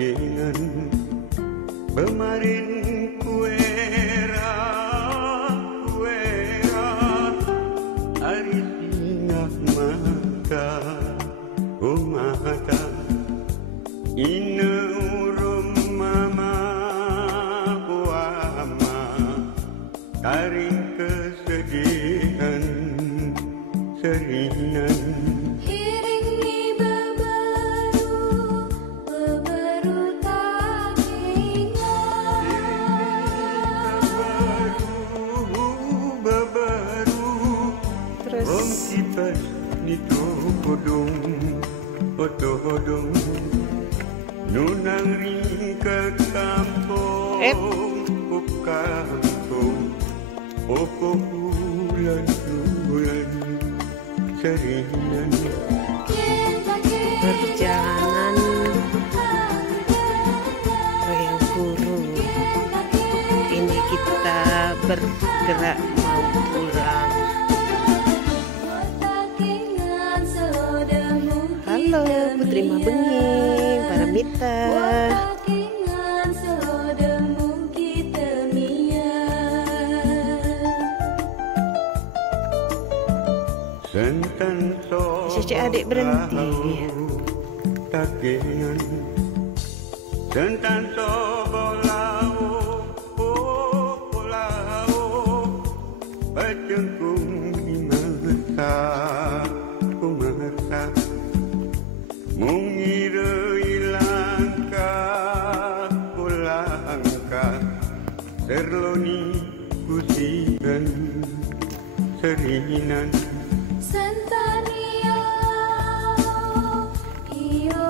dagingan bemarin kuera ari sinah mata mata ina urum mama buama taring kesedihan serinan kipas nito hodong nunang ring ke kampung bulan seringan perjalanan Wayang Guru. Ini kita bergerak mau pulang. Halo Putri Mabengi, Paramita. Cici adik berhenti ya. Tagingan sentan sobolau pacengkung kumerta mungirei langkah pulangkah terloni kusikan serinan Santania, iyo